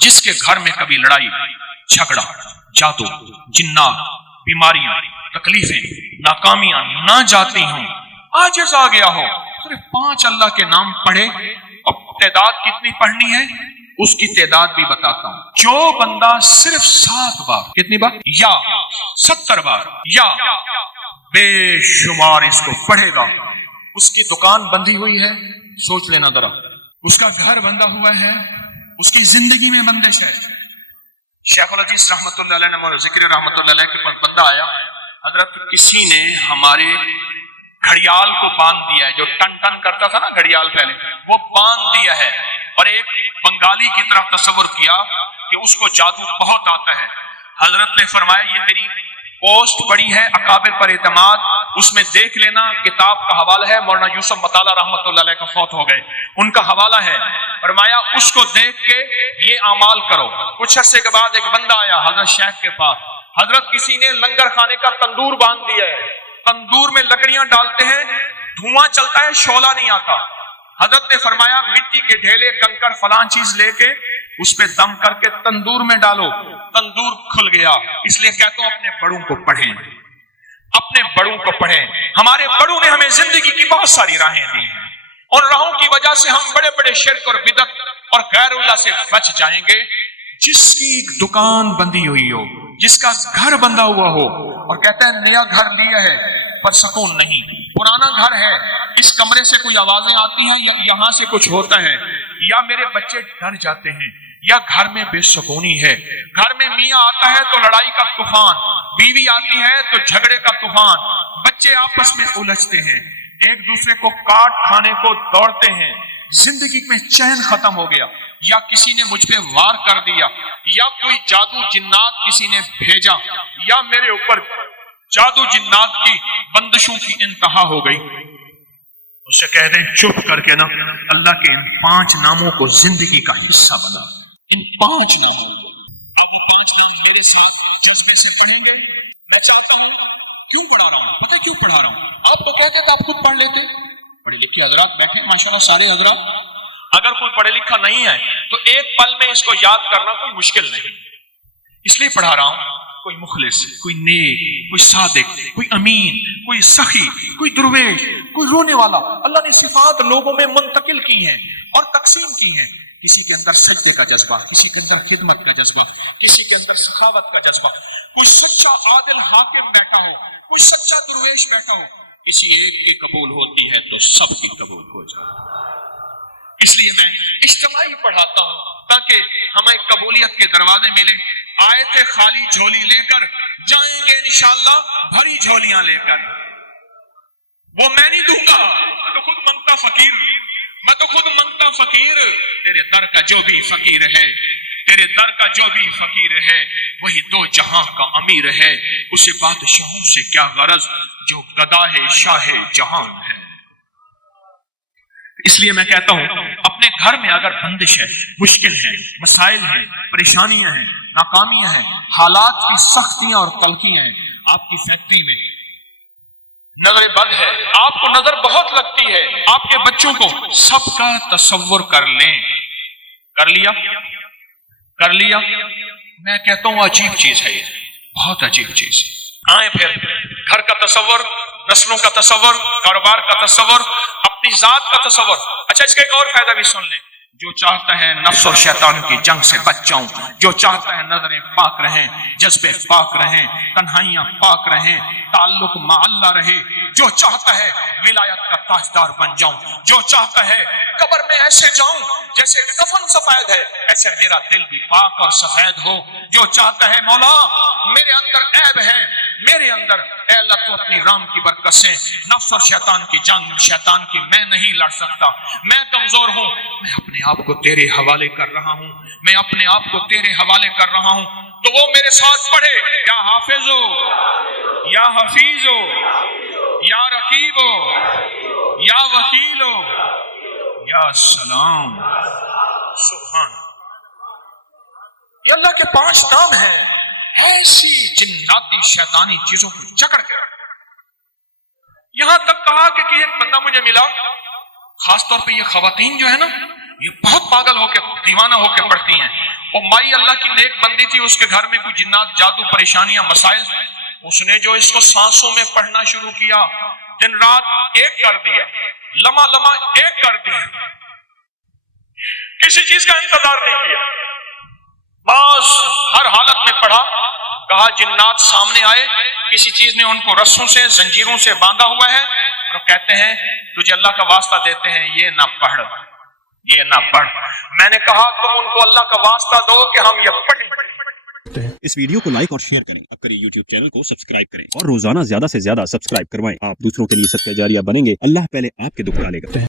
جس کے گھر میں کبھی لڑائی جھگڑا جادو جنات بیماریاں تکلیفیں ناکامیاں نہ جاتی ہوں، عاجز آ گیا ہو، صرف 5 اللہ کے نام پڑھے، اور تعداد کتنی پڑھنی ہے اس کی تعداد بھی بتاتا ہوں۔ جو بندہ صرف 7 بار، کتنی بار؟ یا 70 بار یا بے شمار اس کو پڑھے گا، اس کی دکان بندھی ہوئی ہے، سوچ لینا ذرا، اس کا گھر بندھا ہوا ہے، اس کی زندگی میں بندش ہے۔ شیخ الحدیث رحمۃ اللہ علیہ نے ذکر رحمۃ اللہ علیہ کے پاس بندہ آیا، حضرت کسی نے ہمارے گھڑیال کو باندھ دیا ہے، جو ٹن ٹن کرتا تھا نا گھڑیال پہلے، وہ باندھ دیا ہے، اور ایک بنگالی کی طرف تصور کیا کہ اس کو جادو بہت آتا ہے۔ حضرت نے فرمایا یہ میری پوسٹ پڑی ہے اکابر پر اعتماد، اس میں دیکھ لینا، کتاب کا حوالہ ہے، مولانا یوسف مطالعہ رحمۃ اللہ علیہ کا فوت ہو گئے، ان کا حوالہ ہے۔ فرمایا اس کو دیکھ کے یہ اعمال کرو۔ کچھ عرصے کے بعد ایک بندہ آیا حضرت شیخ کے پاس، حضرت کسی نے لنگر خانے کا تندور باندھ دیا ہے، تندور میں لکڑیاں ڈالتے ہیں، دھواں چلتا ہے، شعلہ نہیں آتا۔ حضرت نے فرمایا مٹی کے ڈھیلے کنکر فلاں چیز لے کے اس پہ دم کر کے تندور میں ڈالو، تندور کھل گیا۔ اس لیے کہتا ہوں اپنے بڑوں کو پڑھیں، اپنے بڑوں کو پڑھیں۔ ہمارے بڑوں نے ہمیں زندگی کی بہت ساری راہیں دی ہیں، اور راہوں کی وجہ سے ہم بڑے بڑے شرک اور بدعت اور غیر اللہ سے بچ جائیں گے۔ جس کی دکان بندی ہوئی ہو، جس کا گھر بندھا ہوا ہو، اور کہتا ہے نیا گھر لیا ہے پر سکون نہیں، پرانا گھر ہے، اس کمرے سے کوئی آوازیں آتی ہیں یا یہاں سے کچھ ہوتا ہے، یا میرے بچے ڈر جاتے ہیں، یا گھر میں بے سکونی ہے، گھر میں میاں آتا ہے تو لڑائی کا طوفان، بیوی آتی ہے تو جھگڑے کا طوفان، بچے آپس میں الجھتے ہیں، ایک دوسرے کو کاٹ کھانے کو دوڑتے ہیں، زندگی میں چین ختم ہو گیا، یا کسی نے مجھ پہ وار کر دیا، یا کوئی جادو جنات کسی نے بھیجا، یا میرے اوپر جادو جنات کی بندشوں کی انتہا ہو گئی۔ اسے کہہ دیں چپ کر کے نا اللہ کے ان 5 ناموں کو زندگی کا حصہ بنا، ان 5 ناموں کو۔ اب یہ 5 نام میرے ساتھ جذبے سے پڑھیں گے۔ میں چاہتا ہوں، کیوں پڑھا رہا ہوں؟ پتہ کیوں پڑھا رہا ہوں؟ آپ تو کہتے تھے آپ خود پڑھ لیتے، پڑھے لکھے حضرات بیٹھے ماشاءاللہ سارے حضرات، اگر کوئی پڑھے لکھا نہیں ہے تو ایک پل میں اس کو یاد کرنا کوئی مشکل نہیں، اس لیے پڑھا رہا ہوں۔ کوئی مخلص، کوئی نیک، کوئی صادق، کوئی امین، کوئی سخی، کوئی درویش، کوئی رونے والا، اللہ نے صفات لوگوں میں منتقل کی ہیں اور تقسیم کی ہیں۔ کسی کے اندر سجدے کا جذبہ، کسی کے اندر خدمت کا جذبہ، کسی کے اندر سخاوت کا جذبہ، کوئی سچا عادل حاکم بیٹھا ہو، کوئی سچا درویش بیٹھا ہو، کسی ایک کی قبول ہوتی ہے تو سب کی قبول ہو جائے۔ اس لیے میں اجتماعی پڑھاتا ہوں تاکہ ہمیں قبولیت کے دروازے ملیں۔ آیت خالی جھولی لے کر جائیں گے انشاءاللہ بھری جھولیاں لے کر، وہ میں نہیں دوں گا، میں تو خود منگتا فقیر، میں تو خود منگتا فقیر۔ تیرے در کا جو بھی فقیر ہے، تیرے در کا جو بھی فقیر ہے، وہی 2 جہاں کا امیر ہے، اسے بادشاہوں سے کیا غرض جو گدا ہے شاہ جہان ہے۔ اس لیے میں کہتا ہوں اپنے گھر میں اگر بندش ہے، مشکل ہے، مسائل ہیں، پریشانیاں ہیں، ناکامیاں ہیں، حالات کی سختیاں اور تلخیاں ہیں، آپ کی فیکٹری میں نظر بد ہے، آپ کو نظر بہت لگتی ہے، آپ کے بچوں کو، سب کا تصور کر لیں۔ کر لیا؟ کر لیا؟ میں کہتا ہوں عجیب چیز ہے، یہ بہت عجیب چیز۔ آئیں پھر گھر کا تصور، نسلوں کا تصور، کاروبار کا تصور، اپنی ذات کا تصور۔ اچھا اس کا ایک اور فائدہ بھی سن لیں۔ جو چاہتا ہے نفس اور شیطان کی جنگ سے بچ جاؤں، جو چاہتا ہے نظریں پاک رہیں، جذبے پاک رہیں، تنہائیاں پاک رہیں، تعلق مع اللہ رہے، جو چاہتا ہے ولایت کا تاجدار بن جاؤں، جو چاہتا ہے قبر میں ایسے جاؤں جیسے کفن سفید ہے، ایسے میرا دل بھی پاک اور سفید ہو، جو چاہتا ہے مولا میرے اندر عیب ہے، میرے اندر اے اللہ تو اپنی رام کی برکت سے نفس اور شیطان کی جنگ، شیطان کی میں نہیں لڑ سکتا، میں کمزور ہوں، میں اپنے آپ کو تیرے حوالے کر رہا ہوں، میں اپنے آپ کو تیرے حوالے کر رہا ہوں، تو وہ میرے ساتھ پڑھے، یا حافظ ہو، یا حفیظ ہو، یا رقیب ہو، یا وکیل ہو، یا سلام۔ سبحان یہ اللہ کے 5 نام ہیں، ایسی جناتی شیطانی چیزوں کو جکڑ کے رکھ۔ یہاں تک کہا کہ ایک بندہ مجھے ملا، خاص طور پہ یہ خواتین جو ہے نا، یہ بہت پاگل ہو کے دیوانہ ہو کے پڑھتی ہیں، وہ مائی اللہ کی نیک بندی تھی، اس کے گھر میں کوئی جنات، جادو، پریشانیاں، مسائل، اس نے جو اس کو سانسوں میں پڑھنا شروع کیا، دن رات ایک کر دیا، لمحہ لمحہ ایک کر دیا، کسی چیز کا انتظار نہیں کیا، بس ہر حالت میں پڑھا۔ کہا جنات سامنے آئے، کسی چیز نے ان کو رسوں سے، زنجیروں سے باندھا ہوا ہے، اور کہتے ہیں تجھے اللہ کا واسطہ دیتے ہیں یہ نہ پڑھ، یہ نہ پڑھ۔ میں نے کہا تم ان کو اللہ کا واسطہ دو کہ ہم یہ پڑھیں۔ اس ویڈیو کو لائک اور شیئر کریں، اب کریں یوٹیوب چینل کو سبسکرائب کریں اور روزانہ زیادہ سے زیادہ سبسکرائب کروائیں۔ آپ دوسروں کے لیے صدقہ جاریہ بنیں گے، اللہ پہلے آپ کے دکھ ڈالے گا۔